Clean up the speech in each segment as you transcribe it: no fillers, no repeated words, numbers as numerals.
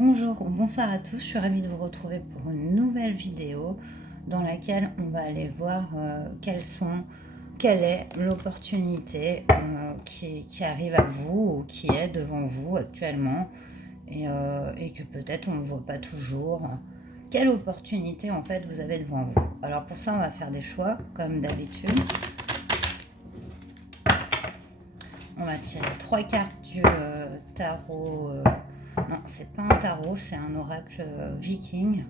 Bonjour ou bonsoir à tous, je suis ravie de vous retrouver pour une nouvelle vidéo dans laquelle on va aller voir quelle est l'opportunité qui arrive à vous ou qui est devant vous actuellement et que peut-être on ne voit pas toujours. Quelle opportunité en fait vous avez devant vous? Alors pour ça on va faire des choix comme d'habitude. On va tirer 3 cartes du tarot. Non, c'est pas un tarot, c'est un oracle viking.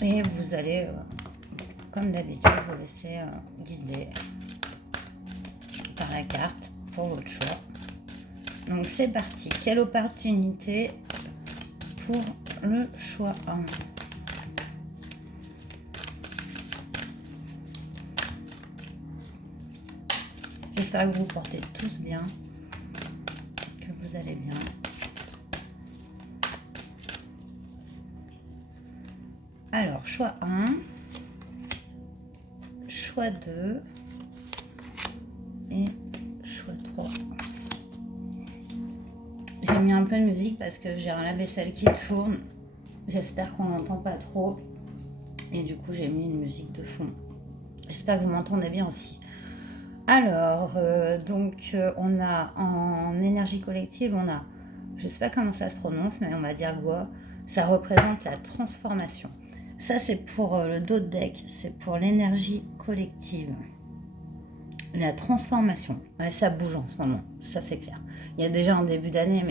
Et vous allez, comme d'habitude, vous laisser guider par la carte pour votre choix. Donc c'est parti. Quelle opportunité pour le choix 1? J'espère que vous vous portez tous bien, que vous allez bien. Alors, choix 1, choix 2 et choix 3. J'ai mis un peu de musique parce que j'ai un lave-vaisselle qui tourne. J'espère qu'on n'entend pas trop. Et du coup, j'ai mis une musique de fond. J'espère que vous m'entendez bien aussi. Alors, on a en énergie collective, on a, je ne sais pas comment ça se prononce, mais on va dire Gua. Ça représente la transformation. Ça, c'est pour le dos de deck, c'est pour l'énergie collective. La transformation, ouais, ça bouge en ce moment, ça c'est clair. Il y a déjà un début d'année,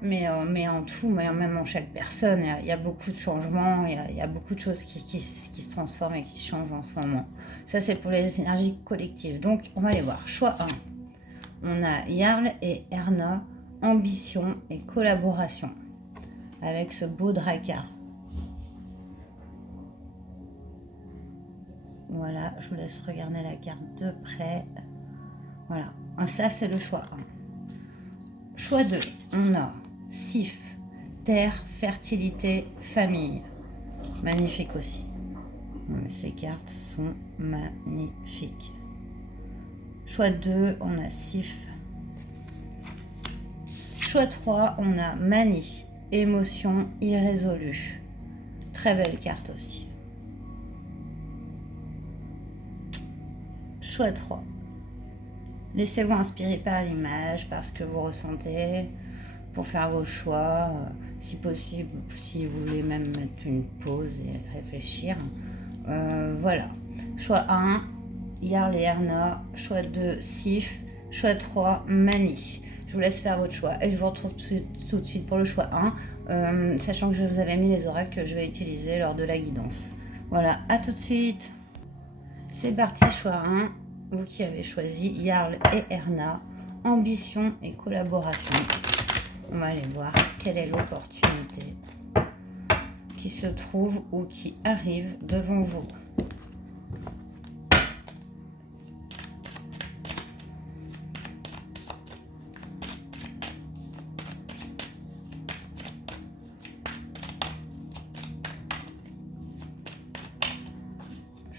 mais en tout, même en chaque personne, il y a beaucoup de changements, il y a beaucoup de choses qui se transforment et qui changent en ce moment. Ça, c'est pour les énergies collectives. Donc, on va les voir. Choix 1. On a Jarl et Erna, ambition et collaboration, avec ce beau Drakkar. Voilà, je vous laisse regarder la carte de près. Voilà, ça, c'est le choix 1. Choix 2, on a Sif, terre, fertilité, famille. Magnifique aussi. Ces cartes sont magnifiques. Choix 2, on a Sif. Choix 3, on a Mani, émotion irrésolue. Très belle carte aussi. Choix 3. Laissez-vous inspirer par l'image, par ce que vous ressentez, pour faire vos choix. Si possible, si vous voulez même mettre une pause et réfléchir. Voilà. Choix 1, Jarl et Erna. Choix 2, Sif. Choix 3, Mani. Je vous laisse faire votre choix et je vous retrouve tout de suite pour le choix 1, sachant que je vous avais mis les oracles que je vais utiliser lors de la guidance. Voilà, à tout de suite. C'est parti, choix 1. Vous qui avez choisi Jarl et Erna, ambition et collaboration. On va aller voir quelle est l'opportunité qui se trouve ou qui arrive devant vous.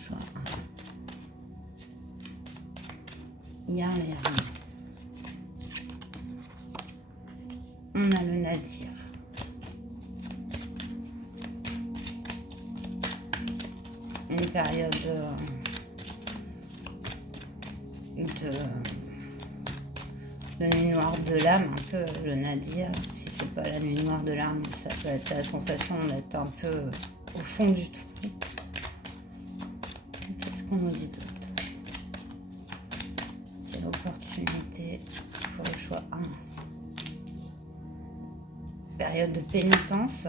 Choix 1. Jarl et Erna. On a le Nadir. Une période de nuit noire de l'âme, un peu le Nadir. Si c'est pas la nuit noire de l'âme, ça peut être la sensation d'être un peu au fond du trou. Qu'est-ce qu'on nous dit d'autre? Quelle opportunité pour le choix 1? Période de pénitence.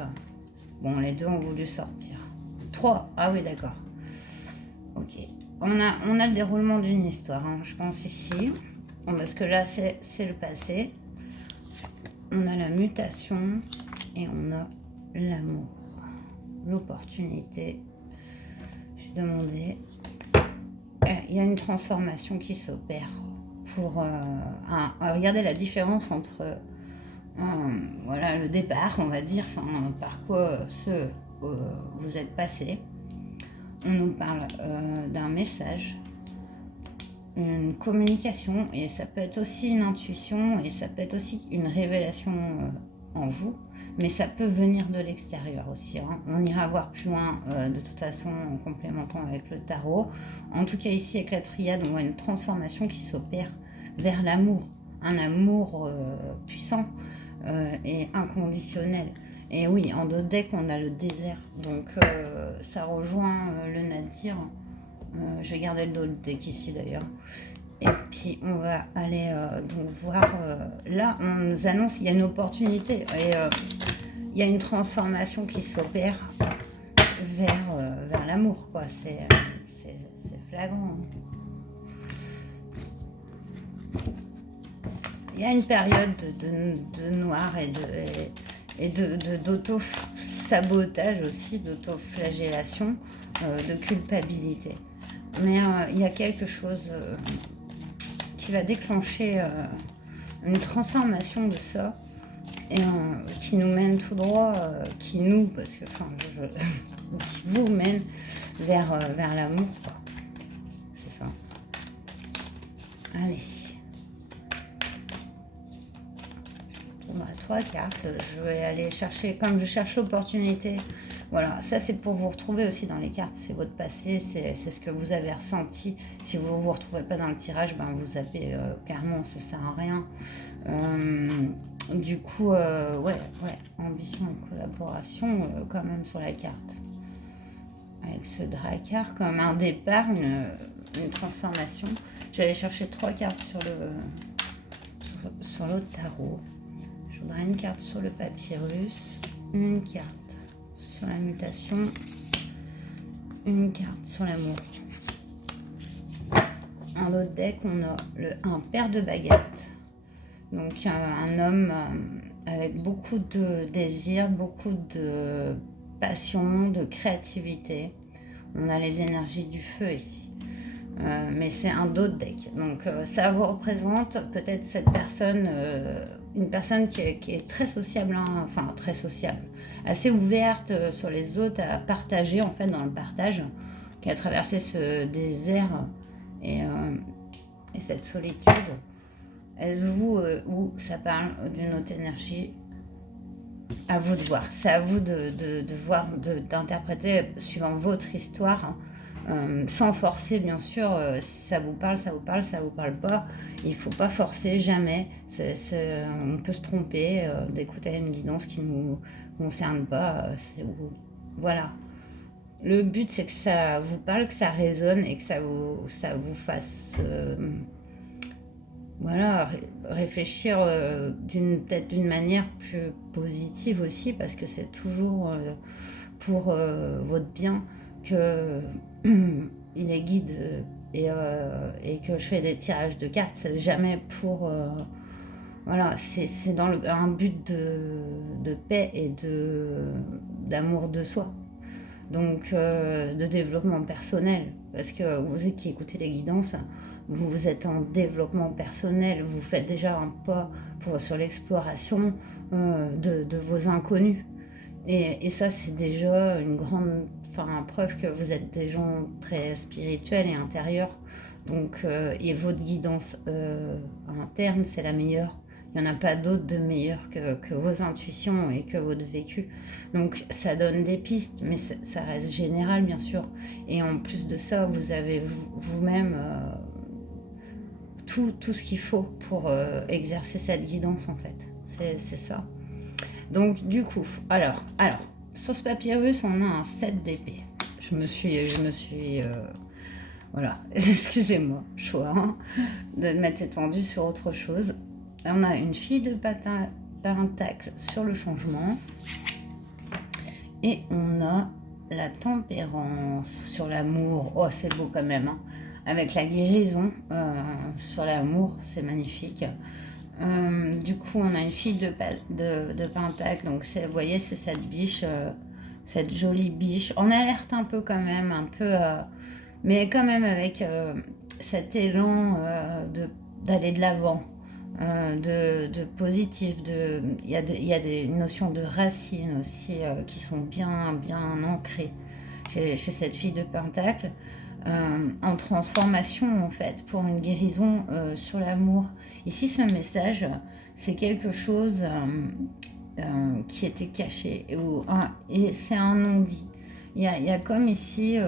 Bon, les deux ont voulu sortir. 3. Ah oui, d'accord. Ok. On a le déroulement d'une histoire, hein, je pense ici. Parce que là, c'est le passé. On a la mutation et on a l'amour. L'opportunité. J'ai demandé. Il y a une transformation qui s'opère pour... regardez la différence entre... voilà le départ, on va dire, par quoi vous êtes passé. On nous parle d'un message, une communication, et ça peut être aussi une intuition, et ça peut être aussi une révélation en vous, mais ça peut venir de l'extérieur aussi. Hein. On ira voir plus loin de toute façon en complémentant avec le tarot. En tout cas ici avec la triade, on voit une transformation qui s'opère vers l'amour, un amour puissant et inconditionnel. Et oui, en dos de deck, on a le désert, donc ça rejoint le nadir. Je vais garder le dos de deck ici d'ailleurs. Et puis on va aller donc voir, là on nous annonce qu'il y a une opportunité et il y a une transformation qui s'opère vers l'amour, quoi. C'est flagrant. Il y a une période de noir et d'auto-sabotage aussi, d'auto-flagellation, de culpabilité. Mais il y a quelque chose qui va déclencher une transformation de ça et qui nous mène tout droit, qui vous mène vers l'amour, quoi. C'est ça. Allez. On a 3 cartes. Je vais aller chercher, comme je cherche l'opportunité. Voilà, ça c'est pour vous retrouver aussi dans les cartes, c'est votre passé, c'est ce que vous avez ressenti. Si vous ne vous retrouvez pas dans le tirage, ben vous avez clairement, ça sert à rien. Du coup, ouais, ambition et collaboration quand même sur la carte. Avec ce Drakkar comme un départ, une transformation. J'allais chercher 3 cartes sur le tarot. Je voudrais une carte sur le papyrus, une carte sur la mutation, une carte sur l'amour. En l'autre deck, on a un paire de baguettes. Donc un homme avec beaucoup de désir, beaucoup de passion, de créativité. On a les énergies du feu ici. Mais c'est un d'autre deck. Donc ça vous représente peut-être cette personne, une personne qui est très sociable, hein, enfin très sociable, assez ouverte sur les autres, à partager en fait dans le partage, qui a traversé ce désert et cette solitude. Est-ce vous ou ça parle d'une autre énergie? À vous de voir. C'est à vous de voir, d'interpréter suivant votre histoire. Sans forcer, bien sûr, si ça vous parle, ça vous parle, ça vous parle pas. Il ne faut pas forcer, jamais. On peut se tromper, d'écouter une guidance qui ne nous concerne pas. Voilà. Le but, c'est que ça vous parle, que ça résonne et que ça vous fasse réfléchir peut-être d'une manière plus positive aussi, parce que c'est toujours pour votre bien que il est guide et que je fais des tirages de cartes. C'est jamais pour c'est dans un but de paix et d'amour de soi, donc de développement personnel, parce que vous qui écoutez les guidances, vous êtes en développement personnel, vous faites déjà un pas sur l'exploration de vos inconnus. Et ça, c'est déjà une grande preuve que vous êtes des gens très spirituels et intérieurs. Donc, et votre guidance interne, c'est la meilleure. Il n'y en a pas d'autre de meilleure que vos intuitions et que votre vécu. Donc, ça donne des pistes, mais ça reste général, bien sûr. Et en plus de ça, vous avez vous-même tout ce qu'il faut pour exercer cette guidance, en fait. C'est ça. Donc, du coup, alors, sur ce papyrus, on a un 7 d'épée. Je me suis voilà, excusez-moi, choix de me mettre étendu sur autre chose. On a une fille de pentacle sur le changement. Et on a la tempérance sur l'amour. Oh, c'est beau quand même, hein. Avec la guérison sur l'amour, c'est magnifique. Du coup, on a une fille de pentacle. Donc, vous voyez, c'est cette biche, cette jolie biche. On alerte un peu quand même, mais quand même avec cet élan d'aller de l'avant, de positif. Il y a des notions de racines aussi qui sont bien ancrées chez cette fille de pentacle. En transformation en fait, pour une guérison sur l'amour. Ici, ce message, c'est quelque chose qui était caché. Et c'est un non-dit. Il y a comme ici...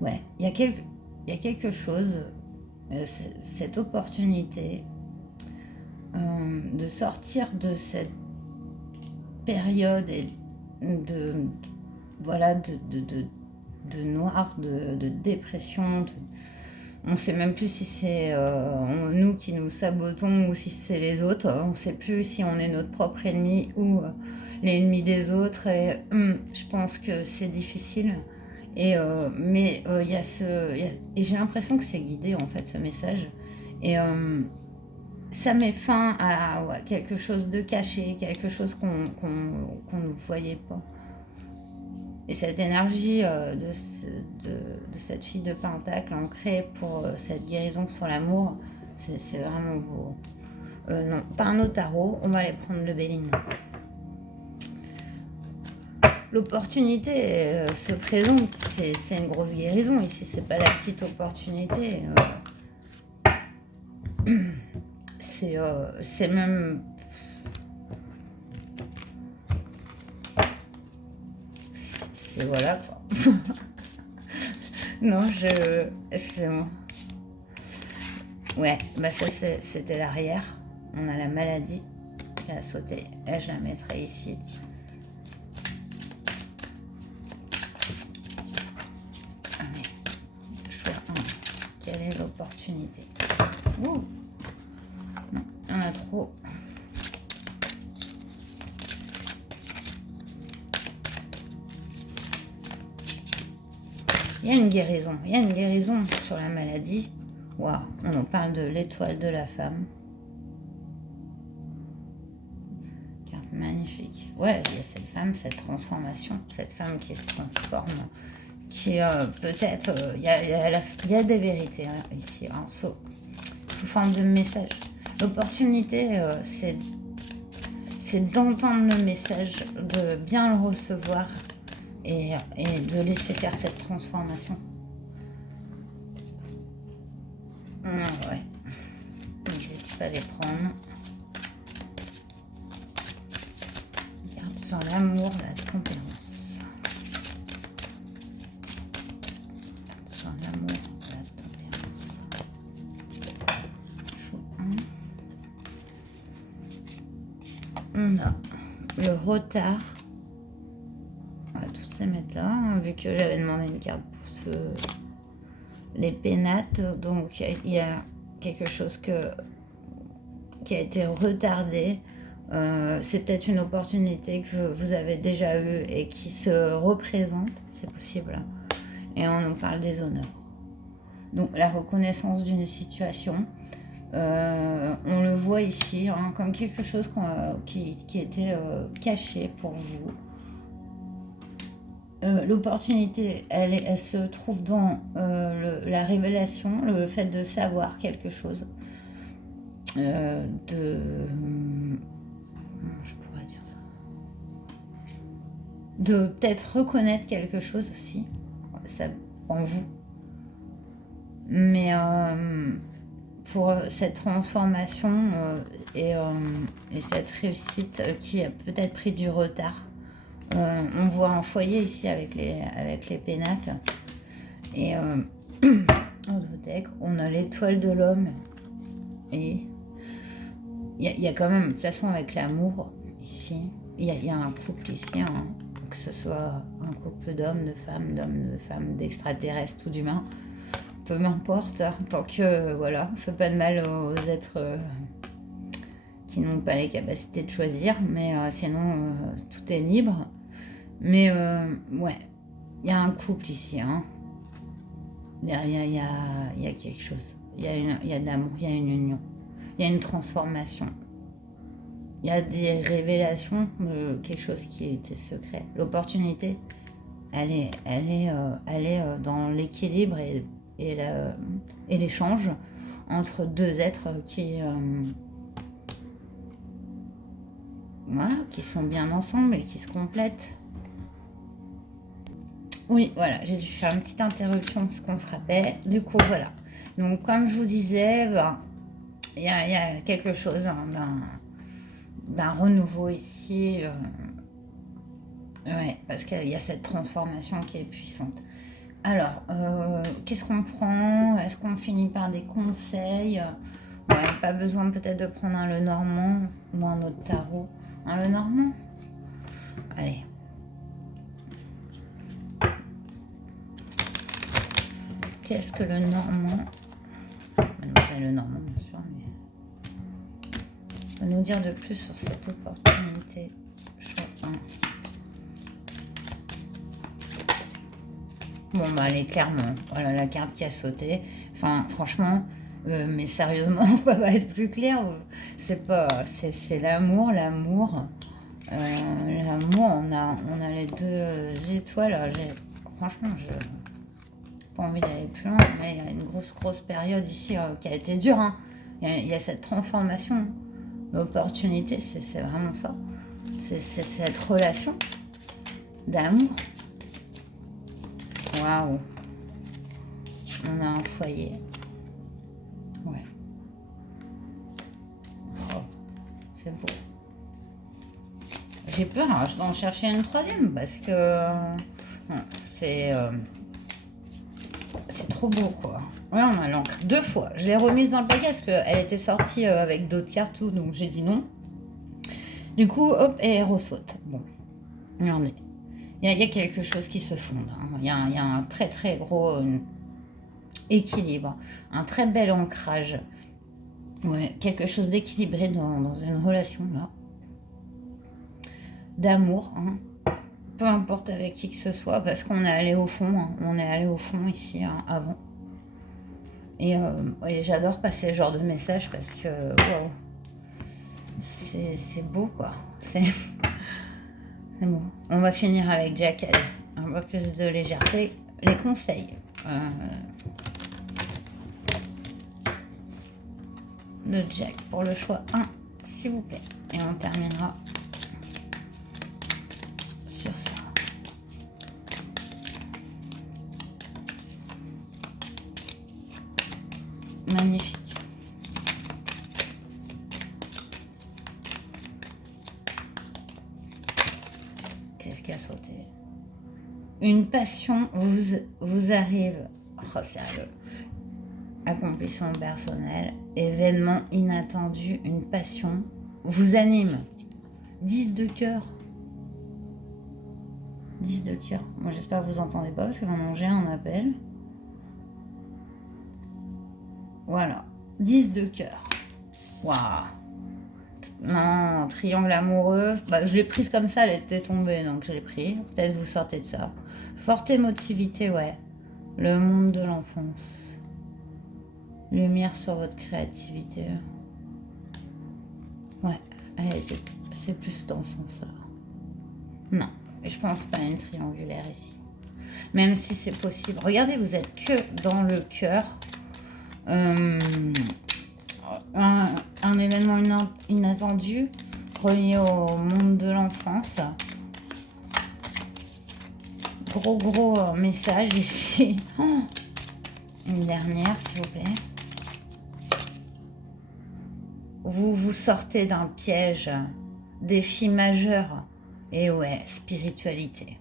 ouais, il y a quelque chose, cette opportunité de sortir de cette période et voilà, de noir, de dépression. On ne sait même plus si c'est nous qui nous sabotons ou si c'est les autres. On ne sait plus si on est notre propre ennemi ou l'ennemi des autres. Et je pense que c'est difficile. Mais il y a et j'ai l'impression que c'est guidé en fait ce message. Et ça met fin à quelque chose de caché, quelque chose qu'on ne voyait pas. Et cette énergie de cette fille de Pentacle ancrée pour cette guérison sur l'amour, c'est vraiment beau. Non, pas un autre tarot, on va aller prendre le Béline. L'opportunité se présente, c'est une grosse guérison ici, c'est pas la petite opportunité. C'est même... C'est voilà quoi. Non, excusez-moi. Ouais, bah ça c'était l'arrière. On a la maladie qui a sauté. Et je la mettrai ici. Allez, choix 1. Quelle est l'opportunité? Ouh. Non, il y en a trop. Il y a une guérison sur la maladie. Waouh, on en parle de l'étoile de la femme. Carte magnifique. Ouais, il y a cette femme, cette transformation, cette femme qui se transforme, qui peut-être, il y a des vérités hein, ici, hein, sous forme de message. L'opportunité, c'est d'entendre le message, de bien le recevoir et de laisser faire cette transformation. Ouais, je vais pas les prendre. Regarde sur l'amour, la tempérance. Sur l'amour, la tempérance. On a le retard. On va tous les mettre là, hein, vu que j'avais demandé une carte pour les pénates. Donc il y a quelque chose qui a été retardé. C'est peut-être une opportunité que vous avez déjà eue et qui se représente, c'est possible. Et on nous parle des honneurs. Donc la reconnaissance d'une situation. On le voit ici hein, comme quelque chose qui était caché pour vous. L'opportunité, elle se trouve dans la révélation, le fait de savoir quelque chose, comment je pourrais dire ça, de peut-être reconnaître quelque chose aussi, ça en vous, mais pour cette transformation et cette réussite qui a peut-être pris du retard. On voit un foyer ici avec les pénates. Et en deck, on a l'étoile de l'homme. Et il y a quand même, de toute façon, avec l'amour, ici, il y a un couple ici, hein, que ce soit un couple d'hommes, de femmes, d'extraterrestres ou d'humains. Peu m'importe, hein, tant que, voilà, on ne fait pas de mal aux êtres... qui n'ont pas les capacités de choisir, mais sinon tout est libre. Mais ouais, il y a un couple ici, hein. Il y a quelque chose. Il y a de l'amour, il y a une union, il y a une transformation. Il y a des révélations de quelque chose qui était secret. L'opportunité, elle est dans l'équilibre et l'échange entre deux êtres qui sont bien ensemble et qui se complètent. Oui, voilà, j'ai dû faire une petite interruption parce qu'on frappait. Du coup, voilà. Donc, comme je vous disais, il y a quelque chose d'un renouveau ici. Ouais, parce qu'il y a cette transformation qui est puissante. Alors, qu'est-ce qu'on prend? Est-ce qu'on finit par des conseils? Ouais, pas besoin peut-être de prendre un Lenormand ou un autre tarot. Un Lenormand? Allez. Qu'est-ce que le Normand? Mademoiselle Lenormand, bien sûr, mais va nous dire de plus sur cette opportunité. Choix 1. Bon, bah, elle est clairement. Voilà la carte qui a sauté. Enfin, franchement, mais sérieusement, on peut pas être plus clair. C'est pas. C'est l'amour, l'amour. L'amour, on a les deux étoiles. Franchement, je n'ai pas envie d'aller plus loin, mais il y a une grosse période ici qui a été dure. Hein. Il y a cette transformation. L'opportunité, c'est vraiment ça. C'est cette relation d'amour. Waouh. On a un foyer. Ouais. Oh, c'est beau. J'ai peur d'en chercher une troisième parce que c'est trop beau quoi. Ouais, on a l'encre 2 fois. Je l'ai remise dans le paquet parce qu'elle était sortie avec d'autres cartes, tout, donc j'ai dit non. Du coup, hop, et elle ressaute. Bon, regardez. Il y a quelque chose qui se fonde. Hein. Il y a un très gros équilibre, un très bel ancrage. Ouais, quelque chose d'équilibré dans une relation là. D'amour, hein. Peu importe avec qui que ce soit, parce qu'on est allé au fond, hein. On est allé au fond ici avant. Et j'adore passer ce genre de message parce que wow, c'est beau quoi. C'est bon. On va finir avec Jack, allez, un peu plus de légèreté. Les conseils. De Jack pour le choix 1, s'il vous plaît. Et on terminera sur ça. Magnifique. Qu'est-ce qui a sauté? Une passion vous arrive. Oh, sérieux. Accomplissement personnel, événement inattendu, une passion vous anime. 10 de cœur. 10 de cœur. Moi, j'espère que vous entendez pas parce que maintenant j'ai un appel. Voilà. 10 de cœur. Waouh. Non, triangle amoureux. Bah, je l'ai prise comme ça, elle était tombée, donc je l'ai pris. Peut-être vous sortez de ça. Forte émotivité, ouais. Le monde de l'enfance. Lumière sur votre créativité. Ouais, c'est plus dans ce sens-là. Non, je pense pas à une triangulaire ici. Même si c'est possible. Regardez, vous êtes que dans le cœur. Un événement inattendu relié au monde de l'enfance. Gros message ici. Oh, une dernière, s'il vous plaît. Vous sortez d'un piège, défi majeur. Et ouais, spiritualité.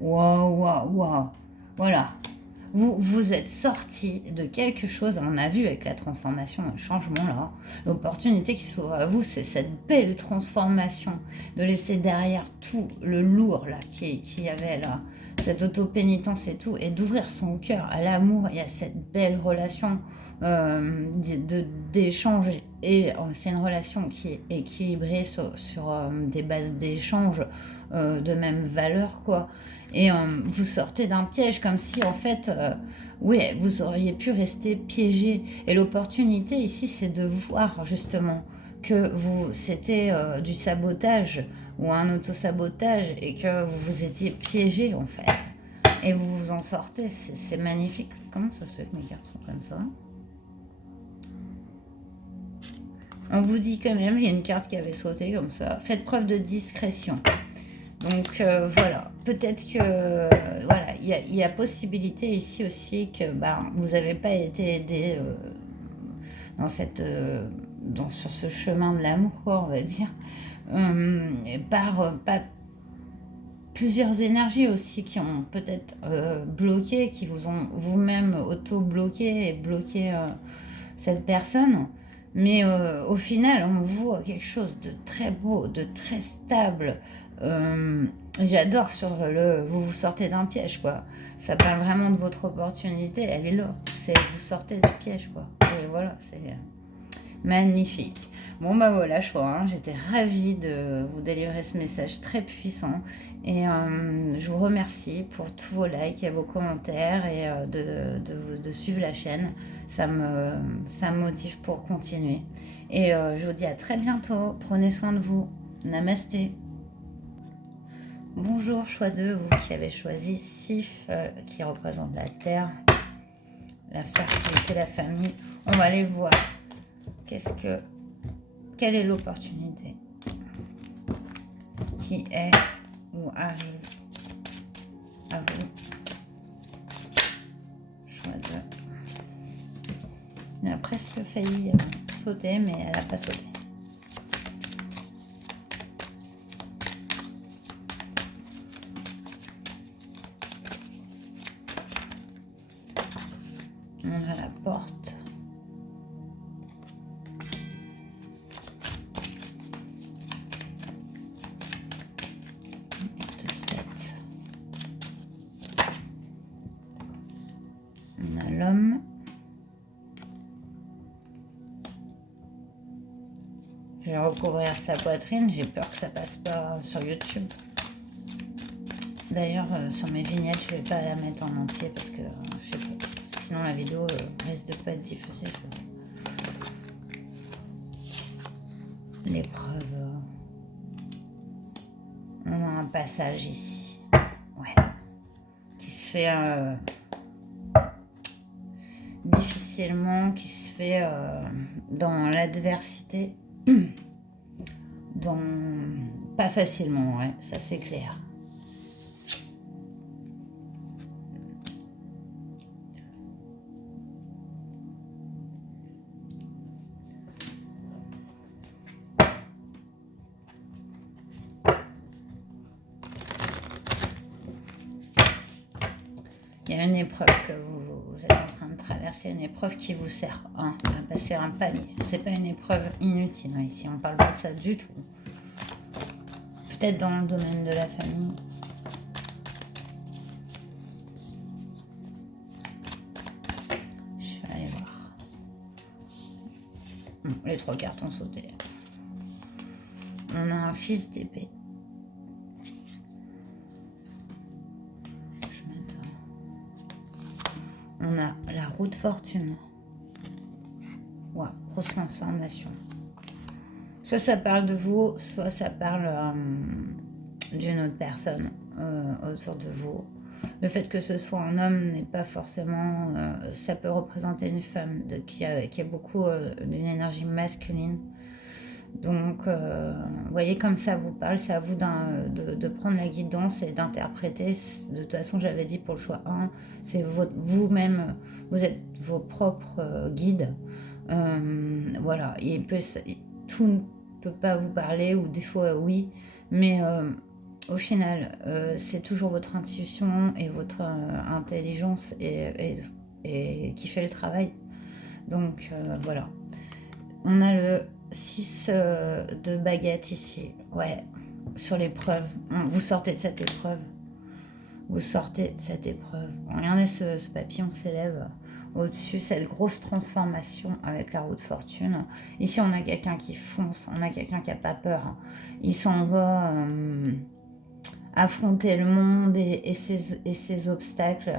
Waouh. Voilà. Vous êtes sorti de quelque chose, on a vu avec la transformation, le changement là, l'opportunité qui s'ouvre à vous, c'est cette belle transformation, de laisser derrière tout le lourd là qui y avait là, cette auto-pénitence et tout, et d'ouvrir son cœur à l'amour et à cette belle relation d'échange, et c'est une relation qui est équilibrée sur des bases d'échange de même valeur quoi. Et vous sortez d'un piège comme si en fait, vous auriez pu rester piégé. Et l'opportunité ici, c'est de voir justement que c'était du sabotage ou un auto-sabotage et que vous vous étiez piégé en fait. Et vous vous en sortez, c'est magnifique. Comment ça se fait que mes cartes sont comme ça? On vous dit quand même, il y a une carte qui avait sauté comme ça. Faites preuve de discrétion. Donc voilà, peut-être que voilà, il y a possibilité ici aussi que vous n'avez pas été aidé dans cette sur ce chemin de l'amour, quoi, on va dire, par plusieurs énergies aussi qui ont peut-être bloqué, qui vous ont vous-même auto-bloqué et bloqué cette personne. Mais au final, on voit quelque chose de très beau, de très stable. J'adore sur vous sortez d'un piège, quoi. Ça parle vraiment de votre opportunité, elle est là. C'est vous sortez du piège, quoi. Et voilà, c'est magnifique. Bon bah voilà, je crois, hein, j'étais ravie de vous délivrer ce message très puissant. Et je vous remercie pour tous vos likes et vos commentaires et de suivre la chaîne. Ça me motive pour continuer. Et je vous dis à très bientôt. Prenez soin de vous. Namasté. Bonjour, choix 2, vous qui avez choisi Sif, qui représente la terre, la fertilité, la famille. On va aller voir quelle est l'opportunité qui est ou arrive à vous. Choix 2. Elle a presque failli sauter, mais elle n'a pas sauté. On a la porte. De 7. On a l'homme. Je vais recouvrir sa poitrine. J'ai peur que ça passe pas sur YouTube. D'ailleurs, sur mes vignettes, je vais pas la mettre en entier parce que je sais pas. Sinon, la vidéo risque de pas être diffusée. L'épreuve. On a un passage ici. Ouais. Qui se fait difficilement, qui se fait dans l'adversité. Pas facilement, ouais, ça c'est clair. Il y a une épreuve que vous êtes en train de traverser, une épreuve qui vous sert à passer un palier. C'est pas une épreuve inutile, hein, ici, on parle pas de ça du tout. Peut-être dans le domaine de la famille. Je vais aller voir. Bon, les 3 cartes ont sauté. On a un fils d'épée. On a la roue de fortune. Ouais, grosse transformation. Soit ça parle de vous, soit ça parle d'une autre personne autour de vous. Le fait que ce soit un homme n'est pas forcément... ça peut représenter une femme qui a beaucoup d'une énergie masculine. Donc, vous voyez comme ça vous parle, c'est à vous de prendre la guidance et d'interpréter. De toute façon, j'avais dit pour le choix 1, c'est vous-même, vous êtes vos propres guides. Voilà, tout ne peut pas vous parler, ou des fois oui, mais au final, c'est toujours votre intuition et votre intelligence et qui fait le travail. Donc, voilà. On a le 6 de baguette ici. Ouais, sur l'épreuve. Vous sortez de cette épreuve. Vous sortez de cette épreuve. Regardez ce papillon s'élève au-dessus, cette grosse transformation avec la roue de fortune. Ici, on a quelqu'un qui fonce, on a quelqu'un qui n'a pas peur. Il s'en va affronter le monde et ses obstacles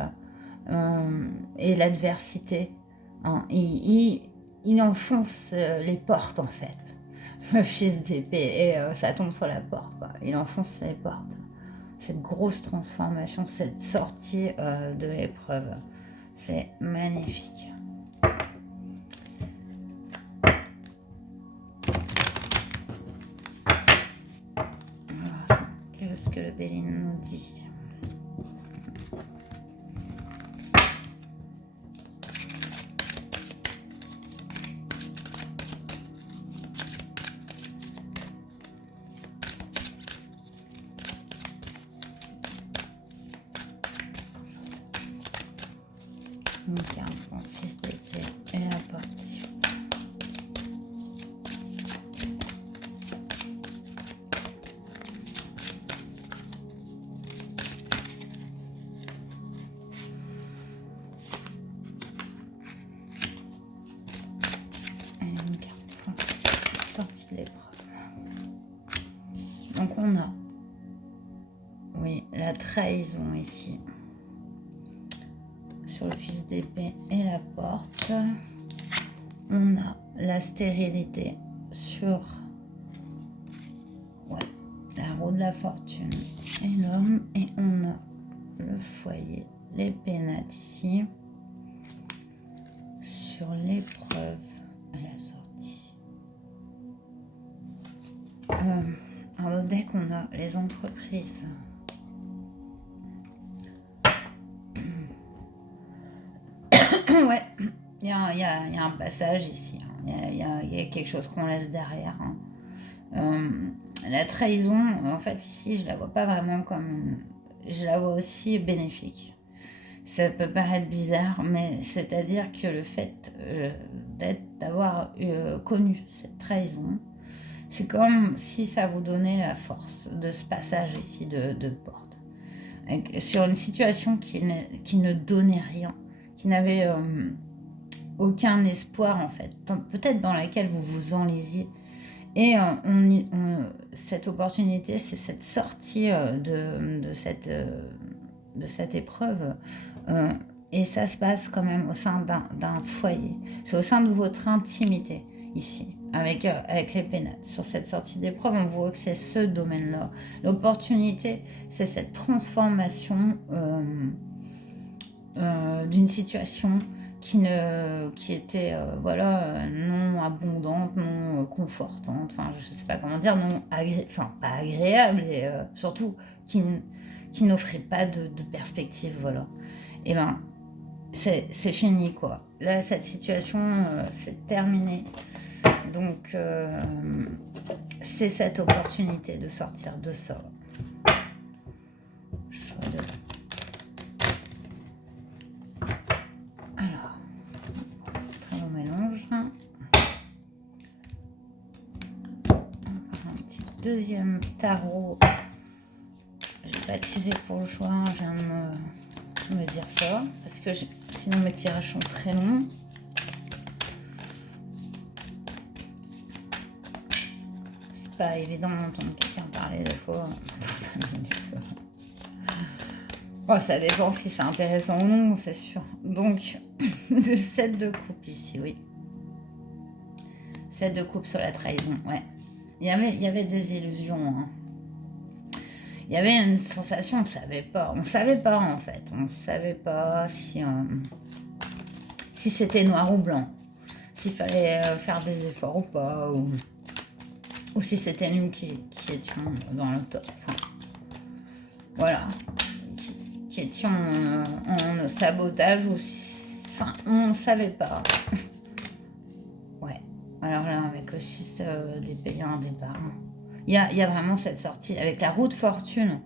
et l'adversité. Hein. Il enfonce les portes, en fait. Le fils d'épée, et ça tombe sur la porte, quoi. Il enfonce les portes. Cette grosse transformation, cette sortie de l'épreuve. C'est magnifique. Qu'est-ce que le Béline nous dit? Donc on a, oui, la trahison ici. Sur le fils d'épée et la porte. On a la stérilité sur la roue de la fortune et l'homme. Et on a le foyer, les pénates ici. Sur l'épreuve à la sortie. Dans le deck, on a les entreprises. Ouais, il y a un passage ici. Il y a quelque chose qu'on laisse derrière. La trahison, en fait, ici, je la vois pas vraiment comme... Je la vois aussi bénéfique. Ça peut paraître bizarre, mais c'est-à-dire que le fait d'avoir connu cette trahison, c'est comme si ça vous donnait la force de ce passage ici de porte. Sur une situation qui ne donnait rien, qui n'avait aucun espoir en fait, peut-être dans laquelle vous vous enlisiez. Et cette opportunité, c'est cette sortie de cette épreuve. Et ça se passe quand même au sein d'un foyer. C'est au sein de votre intimité, ici, avec les pénates. Sur cette sortie d'épreuve, on voit que c'est ce domaine-là. L'opportunité, c'est cette transformation d'une situation qui était non abondante, non confortante, enfin je sais pas comment dire, pas agréable et surtout qui n'offrait pas de perspective, voilà. Et ben c'est fini quoi. Là cette situation c'est terminé. Donc c'est cette opportunité de sortir de ça. Alors, très bon mélange. Un petit deuxième tarot. Je vais pas tirer pour le choix, je viens de me dire ça, parce que sinon mes tirages sont très longs. C'est pas évident d'entendre quelqu'un parler des fois. Bon, ça dépend si c'est intéressant ou non, c'est sûr. Donc, le 7 de coupe ici, oui. 7 de coupe sur la trahison, ouais. Il y avait des illusions, hein. Il y avait une sensation, on savait pas en fait. On savait pas si c'était noir ou blanc, s'il fallait faire des efforts ou pas, ou si c'était nous qui étions dans le top. Enfin, voilà, qui étions en sabotage, ou enfin, on ne savait pas. Ouais, alors là, avec le 6 d'épée en départ, il y a vraiment cette sortie avec la roue de fortune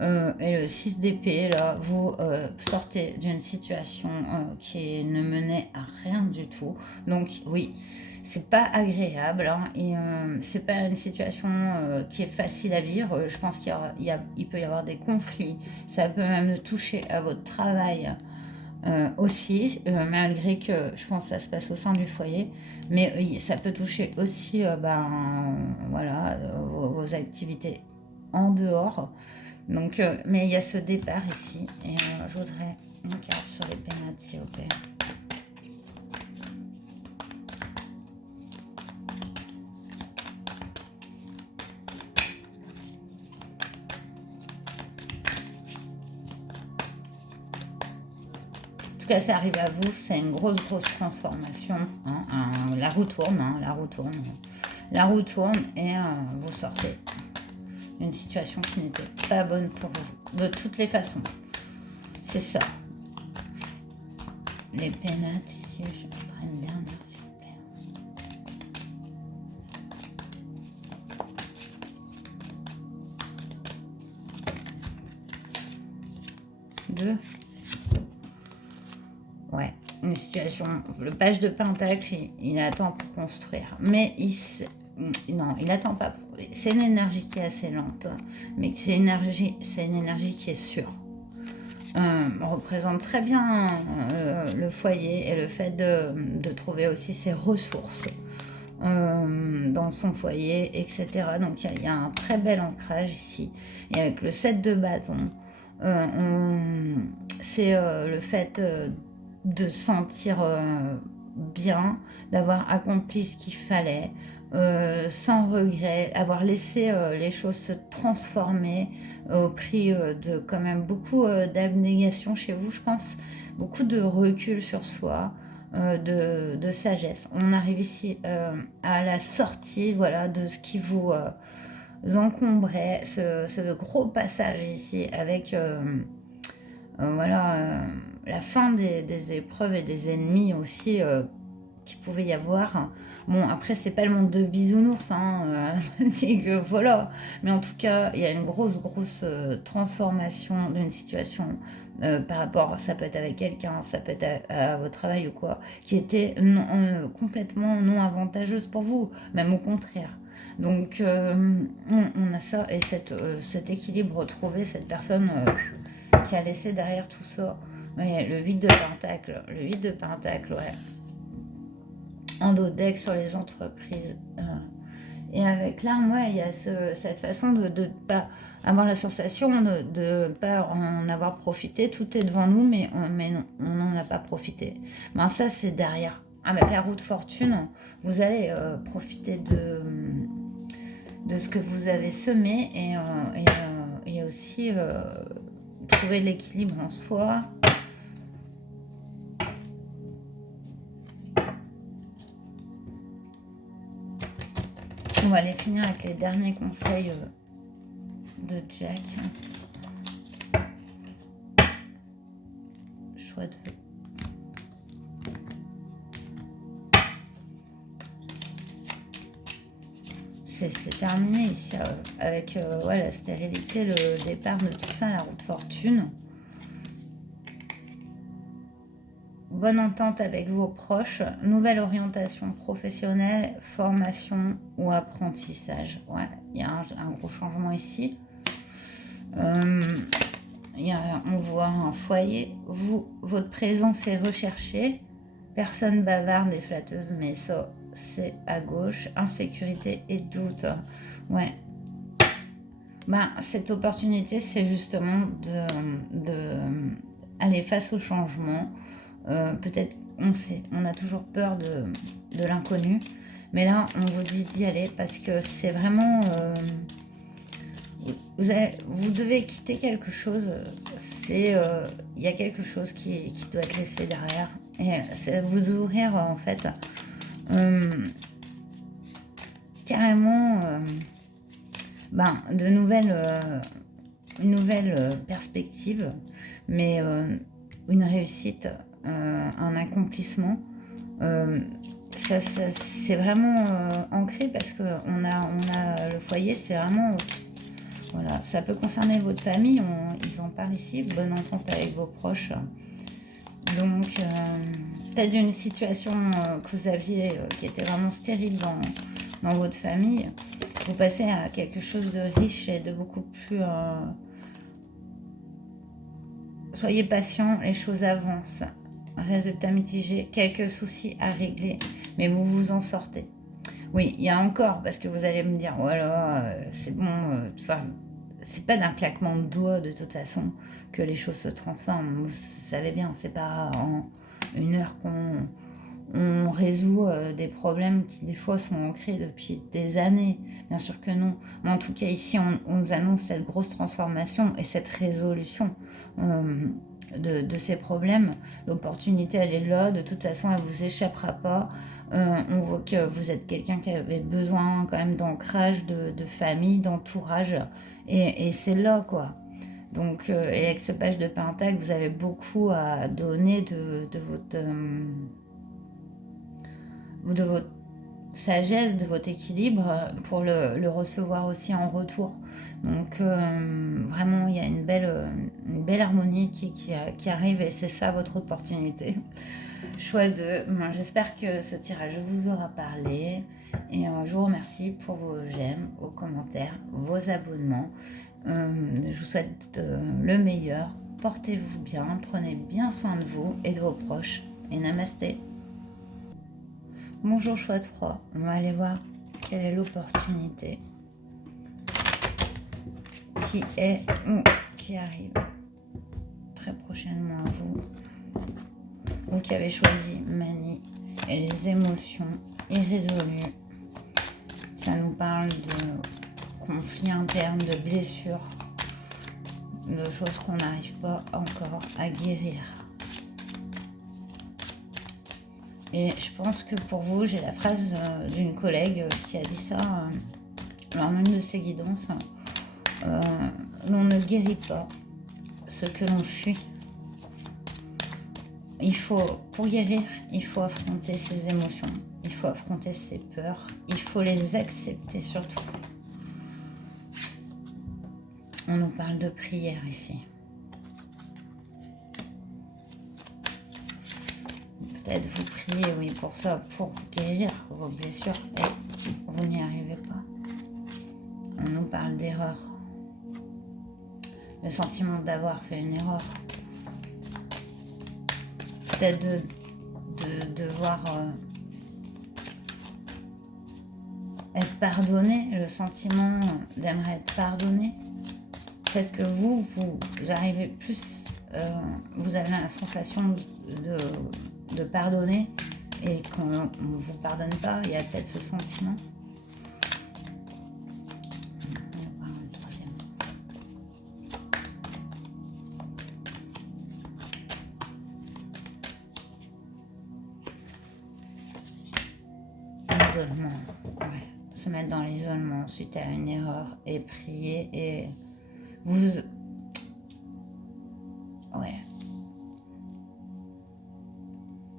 et le 6 d'épée. Là, vous sortez d'une situation qui ne menait à rien du tout. Donc oui, c'est pas agréable, hein, et c'est pas une situation qui est facile à vivre. Je pense qu'il peut y avoir des conflits. Ça peut même toucher à votre travail. Aussi, malgré que je pense que ça se passe au sein du foyer, mais ça peut toucher aussi vos activités en dehors. Donc, mais il y a ce départ ici, et je voudrais une carte sur les pénates, s'il vous plaît. En tout cas, ça arrive à vous, c'est une grosse transformation. Hein, la roue tourne, la roue tourne et vous sortez d'une situation qui n'était pas bonne pour vous, de toutes les façons. C'est ça. Les pénates ici, je prends une dernière, s'il vous plaît. 2. Ouais, une situation. Le page de pentacle, il attend pour construire. Mais il attend pas. C'est une énergie qui est assez lente, mais c'est une énergie qui est sûre. Représente très bien le foyer et le fait de trouver aussi ses ressources dans son foyer, etc. Donc il y a un très bel ancrage ici. Et avec le 7 de bâton, c'est le fait de sentir bien, d'avoir accompli ce qu'il fallait, sans regret, avoir laissé les choses se transformer au prix de quand même beaucoup d'abnégation chez vous, je pense, beaucoup de recul sur soi, de sagesse. On arrive ici à la sortie, voilà, de ce qui vous encombrait, ce gros passage ici avec voilà, la fin des épreuves et des ennemis aussi qu'il pouvait y avoir. Bon, après, c'est pas le monde de bisounours, hein, c'est que voilà. Mais en tout cas, il y a une grosse transformation d'une situation par rapport, ça peut être avec quelqu'un, ça peut être à votre travail ou quoi, qui était complètement non avantageuse pour vous, même au contraire. Donc, on a ça et cet équilibre retrouvé, cette personne qui a laissé derrière tout ça. Ouais, le 8 de Pentacle. Le 8 de Pentacle, ouais. En dos de deck sur les entreprises. Et avec l'arme, ouais, il y a cette façon de ne pas avoir la sensation de ne pas en avoir profité. Tout est devant nous, mais non, on n'en a pas profité. Ben, ça, c'est derrière. Avec la roue de fortune, vous allez profiter de ce que vous avez semé et aussi trouver l'équilibre en soi. On va aller finir avec les derniers conseils de Jack. Choix de... C'est terminé ici avec ouais, la stérilité, le départ de tout ça, la roue de fortune. Bonne entente avec vos proches, nouvelle orientation professionnelle, formation ou apprentissage. Ouais, il y a un gros changement ici. On voit un foyer. Votre présence est recherchée. Personne bavarde et flatteuse, mais ça, c'est à gauche. Insécurité et doute. Ouais. Ben, cette opportunité, c'est justement de aller face au changement. Peut-être on a toujours peur de l'inconnu, mais là on vous dit d'y aller parce que c'est vraiment vous devez quitter quelque chose. Il y a quelque chose qui doit être laissé derrière et c'est vous ouvrir en fait carrément de une nouvelle perspective, mais une réussite, un accomplissement. C'est vraiment ancré parce que on a le foyer, c'est vraiment voilà, ça peut concerner votre famille, ils en parlent ici, bonne entente avec vos proches. Donc peut-être une situation que vous aviez qui était vraiment stérile dans votre famille, vous passez à quelque chose de riche et de beaucoup plus soyez patient, les choses avancent. Résultat mitigé, quelques soucis à régler, mais vous vous en sortez. Oui, il y a encore, parce que vous allez me dire, voilà, c'est bon, c'est pas d'un claquement de doigts de toute façon que les choses se transforment. Vous savez bien, c'est pas en une heure qu'on résout des problèmes qui des fois sont ancrés depuis des années. Bien sûr que non. Mais en tout cas, ici, on nous annonce cette grosse transformation et cette résolution de ces problèmes. L'opportunité, elle est là. De toute façon, elle ne vous échappera pas. On voit que vous êtes quelqu'un qui avait besoin quand même d'ancrage, de famille, d'entourage. Et c'est là, quoi. Donc, et avec ce page de Pentacle, vous avez beaucoup à donner de votre sagesse, de votre équilibre pour le recevoir aussi en retour. Donc vraiment, il y a une belle harmonie qui arrive et c'est ça votre opportunité. Choix de... J'espère que ce tirage vous aura parlé et je vous remercie pour vos j'aime, vos commentaires, vos abonnements. Je vous souhaite le meilleur. Portez-vous bien, prenez bien soin de vous et de vos proches et namasté. Bonjour choix 3. On va aller voir quelle est l'opportunité qui est ou qui arrive très prochainement à vous. Vous qui avez choisi Manie et les émotions irrésolues. Ça nous parle de conflits internes, de blessures, de choses qu'on n'arrive pas encore à guérir. Et je pense que pour vous, j'ai la phrase d'une collègue qui a dit ça lors d'une de ses guidances. L'on ne guérit pas ce que l'on fuit. Pour guérir, il faut affronter ses émotions, il faut affronter ses peurs, il faut les accepter surtout. On nous parle de prière ici. Peut-être vous priez, oui, pour ça, pour guérir vos blessures, et vous n'y arrivez pas. On nous parle d'erreur. Le sentiment d'avoir fait une erreur. Peut-être de devoir être pardonné, le sentiment d'aimerait être pardonné. Peut-être que vous arrivez plus, vous avez la sensation de pardonner et qu'on ne vous pardonne pas, il y a peut-être ce sentiment. L'isolement, ouais. Se mettre dans l'isolement suite à une erreur et prier et vous... Ouais.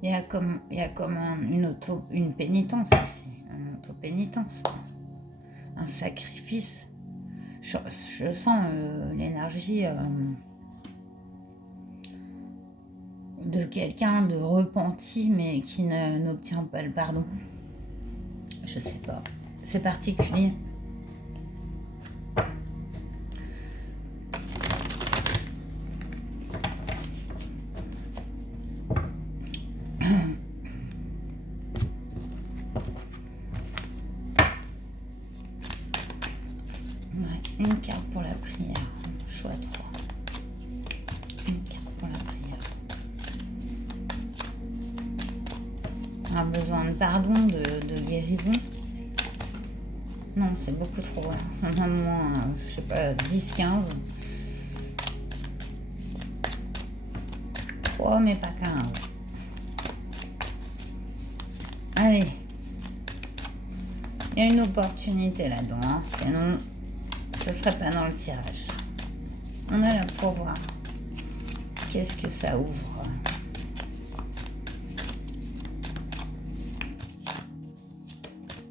Il y a comme une pénitence ici, une auto-pénitence, un sacrifice. Je sens l'énergie de quelqu'un de repenti mais qui n'obtient pas le pardon. Je sais pas, c'est particulier. Une carte pour la prière, choix 3. Une carte pour la prière. On a besoin de pardon, de guérison. Non, c'est beaucoup trop. On a moins, je sais pas, 10, 15. 3, mais pas 15. Allez. Il y a une opportunité là-dedans, hein. Sinon, ce serait pas dans le tirage. On est là pour voir qu'est-ce que ça ouvre.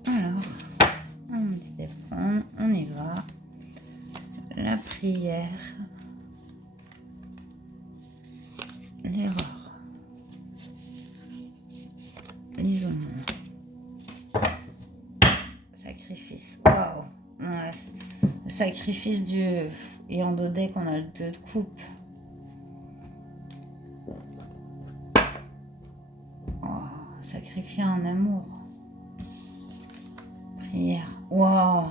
Alors, on y va. La prière, l'erreur, l'isolement, sacrifice. Waouh! Ouais, le sacrifice du et en dos deck on a le 2 de coupe. Oh, sacrifier un amour. Prière. Waouh!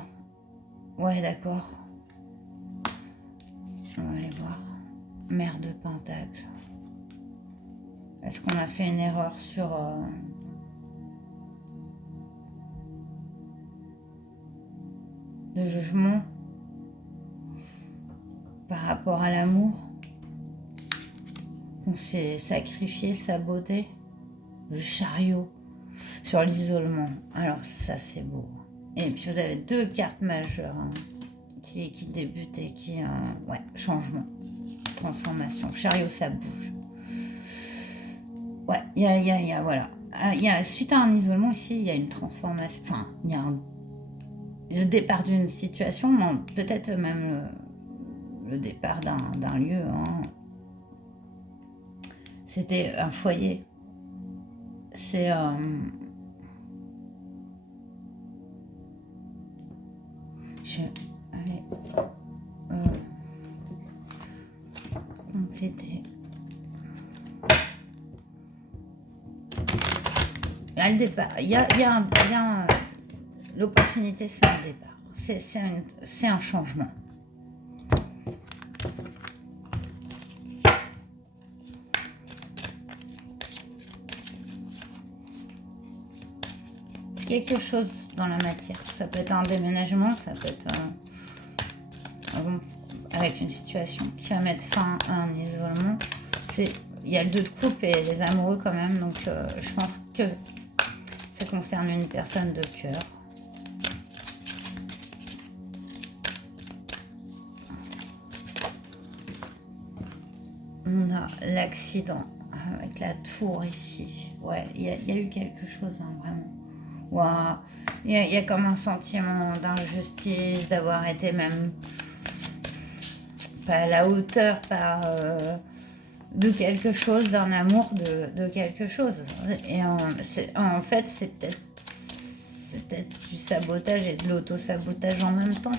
Ouais, d'accord. On va aller voir. Mère de Pentacle. Est-ce qu'on a fait une erreur sur le jugement par rapport à l'amour? On s'est sacrifié, saboté. Le chariot sur l'isolement. Alors ça c'est beau. Et puis vous avez 2 cartes majeures hein, qui débutent et qui... ouais, changement, transformation. Chariot, ça bouge. Ouais, il y a voilà. Suite à un isolement ici, il y a une transformation. Enfin, il y a le départ d'une situation, peut-être même le départ d'un lieu. Hein. C'était un foyer. C'est... Allez, compléter. a le départ. L'opportunité, c'est un départ. C'est un changement. Quelque chose dans la matière. Ça peut être un déménagement, ça peut être avec une situation qui va mettre fin à un isolement. Il y a le 2 de coupe et les amoureux quand même, donc je pense que ça concerne une personne de cœur. On a l'accident avec la tour ici. Ouais, il y a eu quelque chose, hein, vraiment. Wow. Il y a comme un sentiment d'injustice, d'avoir été même pas à la hauteur de quelque chose, d'un amour de quelque chose. Et en fait, c'est peut-être du sabotage et de l'auto-sabotage en même temps.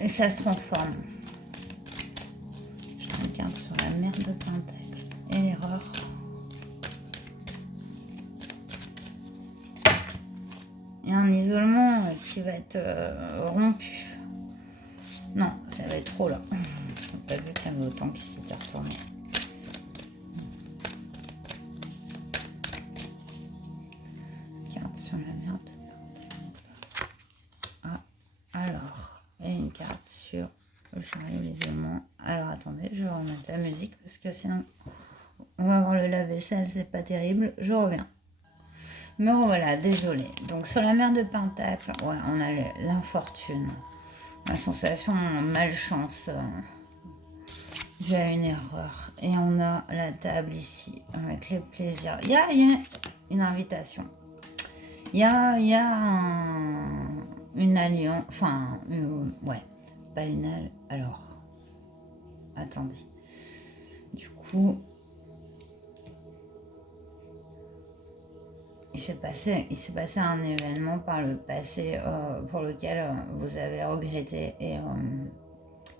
Et ça se transforme. Je regarde sur la merde de Pentacle et l'erreur. Il y a un isolement qui va être rompu. Non, ça va être trop là. J'ai pas vu qu'il y avait autant qui s'était retourné. Carte sur la merde. Ah, alors. Et une carte sur le chariot l'isolement. Alors attendez, je vais remettre la musique parce que sinon on va avoir le lave-vaisselle, c'est pas terrible. Je reviens. Me revoilà, désolée. Donc sur la mer de Pentacle, ouais, on a l'infortune, la sensation malchance, dû à une erreur. Et on a la table ici, avec les plaisirs. Il y a une invitation. Il y a une alliance, enfin, ouais, pas une alliance. Alors, attendez. Du coup, il s'est passé un événement par le passé pour lequel vous avez regretté et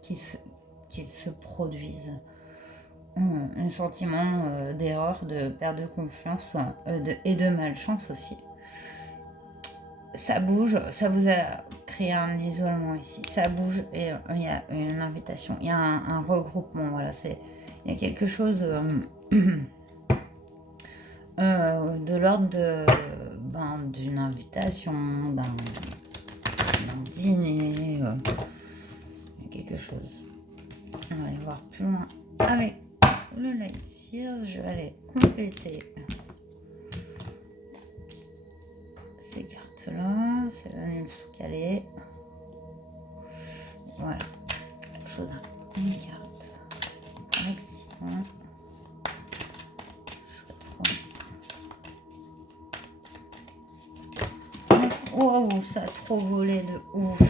qu'il se produise un sentiment d'erreur, de perte de confiance et de malchance aussi. Ça bouge, ça vous a créé un isolement ici, ça bouge et il y a une invitation, il y a un regroupement, voilà, il y a quelque chose de l'ordre d'une invitation, d'un dîner, il y a quelque chose. On va aller voir plus loin avec le Light Sears. Je vais aller compléter ces cartes-là. C'est la nulle sous-calée. Voilà. Chose, une carte. Accident. Oh, ça a trop volé de ouf.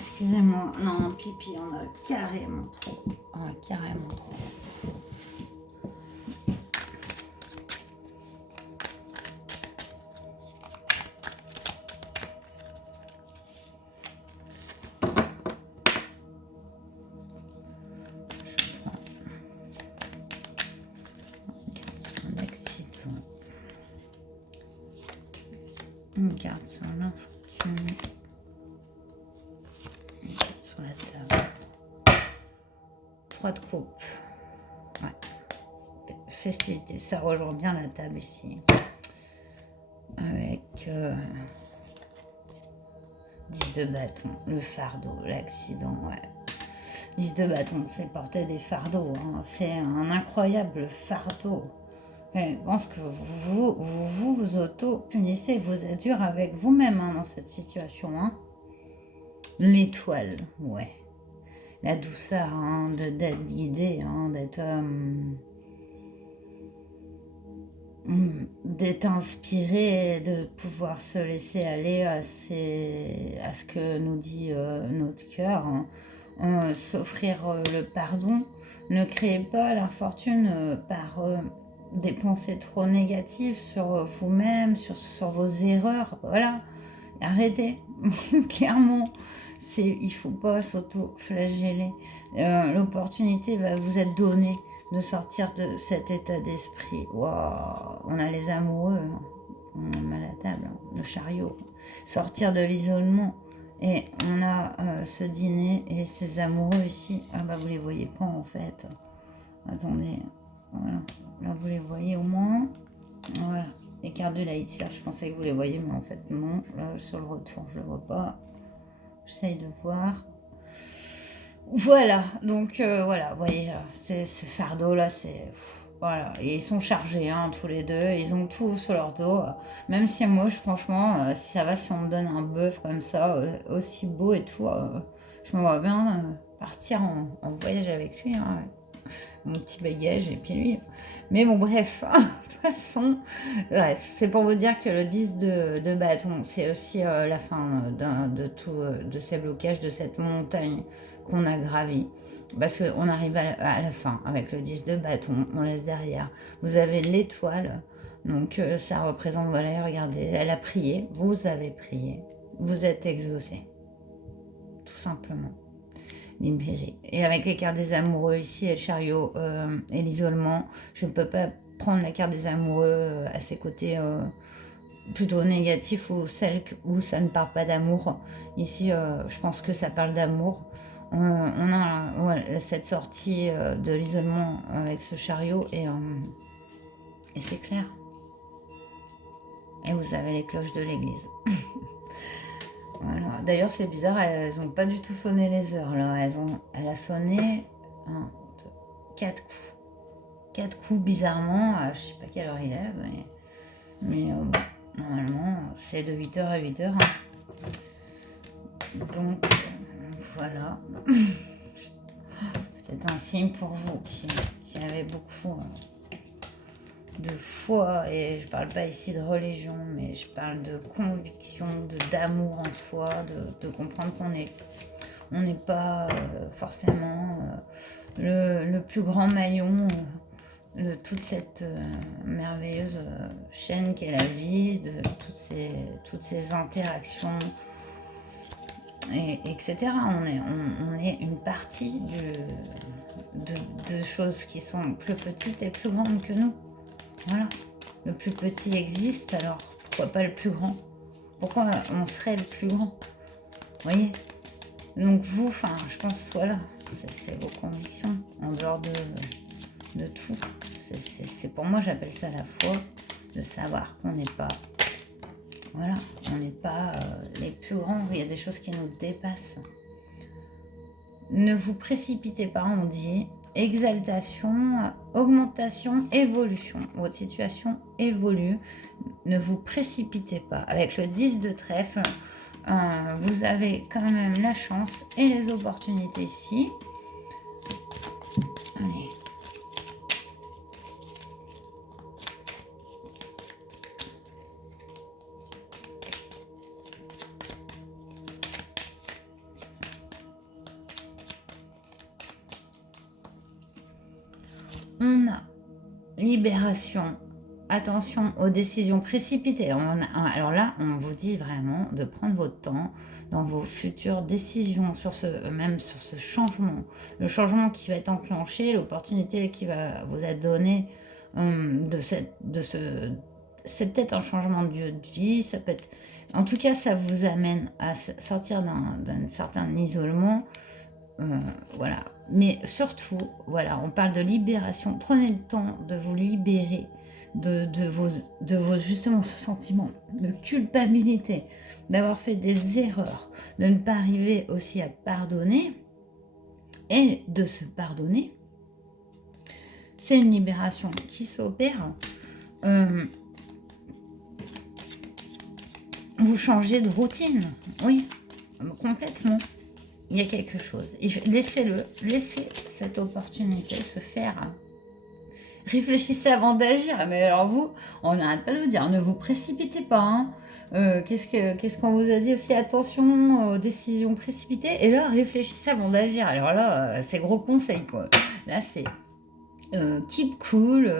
Excusez-moi. Non, pipi, on a carrément trop. On a carrément trop. Une carte sur l'infortune. Une carte sur la table. 3 de coupe. Ouais. Festivité. Ça rejoint bien la table ici. Avec 10 de bâton. Le fardeau. L'accident. Ouais. 10 de bâton. C'est porter des fardeaux. Hein. C'est un incroyable fardeau. Je pense que vous auto-punissez, vous êtes dur avec vous-même dans cette situation. Hein. L'étoile, ouais. La douceur d'être guidé, d'être inspiré, de pouvoir se laisser aller à ce que nous dit notre cœur. Hein. S'offrir le pardon. Ne créez pas l'infortune par... des pensées trop négatives sur vous-même, sur vos erreurs, voilà, arrêtez, clairement, il faut pas s'auto-flageller, l'opportunité va vous être donnée de sortir de cet état d'esprit. Waouh, on a les amoureux, hein. On a mal à table, hein, le chariot. Sortir de l'isolement. Et on a ce dîner et ces amoureux ici. Ah bah vous les voyez pas en fait. Attendez, voilà. Là vous les voyez au moins. Voilà. Écart de light, je pensais que vous les voyez, mais en fait non. Là sur le retour je ne vois pas. J'essaye de voir. Voilà, donc voilà, vous voyez, ce fardeau là, c'est... Voilà, et ils sont chargés, hein, tous les deux, ils ont tout sur leur dos. Même si moi, franchement, si ça va, si on me donne un bœuf comme ça, aussi beau et tout, je me vois bien partir en voyage avec lui, hein, mon petit bagage et puis lui. Mais bon, bref, de toute façon, bref, c'est pour vous dire que le 10 de bâton, c'est aussi la fin de ces blocages, de cette montagne qu'on a gravie. Parce qu'on arrive à la fin avec le 10 de bâton, on laisse derrière. Vous avez l'étoile, donc ça représente, voilà, regardez, elle a prié, vous avez prié, vous êtes exaucé, tout simplement. Libéré. Et avec les cartes des amoureux ici et le chariot et l'isolement, je ne peux pas prendre la carte des amoureux à ses côtés plutôt négatifs ou celle où ça ne parle pas d'amour. Ici, je pense que ça parle d'amour. On a cette sortie de l'isolement avec ce chariot et c'est clair. Et vous avez les cloches de l'église. Voilà. D'ailleurs, c'est bizarre, elles n'ont pas du tout sonné les heures là. Elle a sonné 4 coups. 4 coups bizarrement. Je sais pas quelle heure il est, mais bon, normalement, c'est de 8h à 8h. Hein. Donc, voilà. C'est un signe pour vous qui avez beaucoup de foi, et je parle pas ici de religion, mais je parle de conviction, d'amour en soi, de comprendre qu'on n'est pas forcément le plus grand maillon de toute cette merveilleuse chaîne qu'est la vie, de toutes ces interactions, etc. On est une partie de choses qui sont plus petites et plus grandes que nous. Voilà, le plus petit existe, alors pourquoi pas le plus grand? Pourquoi on serait le plus grand? Vous voyez? Donc vous, enfin, je pense, voilà, c'est vos convictions, en dehors de tout. C'est pour moi, j'appelle ça la foi, de savoir qu'on n'est pas, voilà, on n'est pas les plus grands, il y a des choses qui nous dépassent. Ne vous précipitez pas, on dit. Exaltation, augmentation, évolution. Votre situation évolue. Ne vous précipitez pas. Avec le 10 de trèfle, vous avez quand même la chance et les opportunités ici. Allez. On a libération, attention aux décisions précipitées. Alors là, on vous dit vraiment de prendre votre temps dans vos futures décisions, sur ce changement. Le changement qui va être enclenché, l'opportunité qui va vous être donnée c'est peut-être un changement de vie, ça peut être... En tout cas, ça vous amène à sortir d'un certain isolement. Voilà. Mais surtout, voilà, on parle de libération. Prenez le temps de vous libérer de vos justement ce sentiment de culpabilité, d'avoir fait des erreurs, de ne pas arriver aussi à pardonner et de se pardonner. C'est une libération qui s'opère. Vous changez de routine, oui, complètement. Il y a quelque chose. Laissez cette opportunité se faire. Réfléchissez avant d'agir. Mais alors vous, on n'arrête pas de vous dire, ne vous précipitez pas. Hein. Qu'est-ce qu'on vous a dit aussi? Attention aux décisions précipitées. Et là, réfléchissez avant d'agir. Alors là, c'est gros conseil, quoi. Là, c'est keep cool,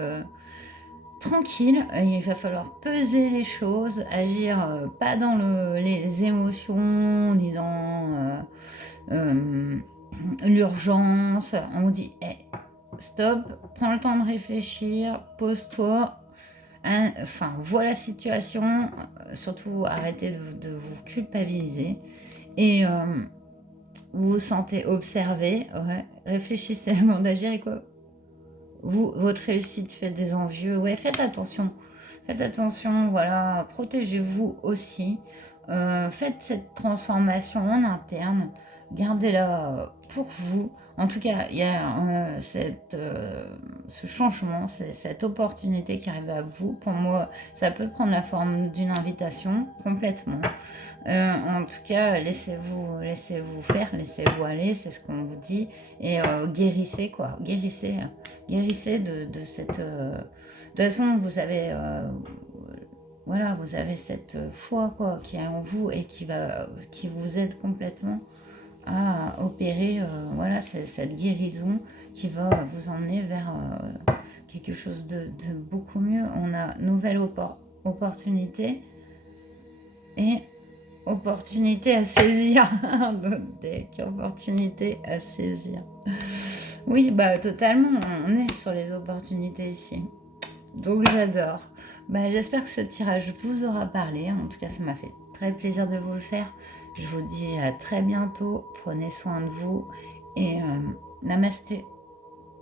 tranquille. Il va falloir peser les choses, agir pas dans les émotions, ni dans... l'urgence, on dit stop, prends le temps de réfléchir, pose-toi, hein, enfin, vois la situation, surtout arrêtez de vous culpabiliser et vous vous sentez observé, ouais, réfléchissez avant d'agir et quoi. Vous, votre réussite fait des envieux, ouais, faites attention, voilà, protégez-vous aussi, faites cette transformation en interne, gardez-la pour vous. En tout cas, il y a ce changement, cette opportunité qui arrive à vous. Pour moi, ça peut prendre la forme d'une invitation complètement. En tout cas, laissez-vous faire, laissez-vous aller, c'est ce qu'on vous dit. Et guérissez, quoi. Guérissez de cette... de toute façon, vous avez... voilà, vous avez cette foi, quoi, qui est en vous et qui vous aide complètement à opérer, voilà, cette guérison qui va vous emmener vers quelque chose de beaucoup mieux. On a nouvelle opportunité et opportunité à saisir. D'autres decks, opportunité à saisir. Oui, bah totalement, on est sur les opportunités ici. Donc j'adore. Bah, j'espère que ce tirage vous aura parlé. En tout cas, ça m'a fait très plaisir de vous le faire. Je vous dis à très bientôt. Prenez soin de vous et namasté.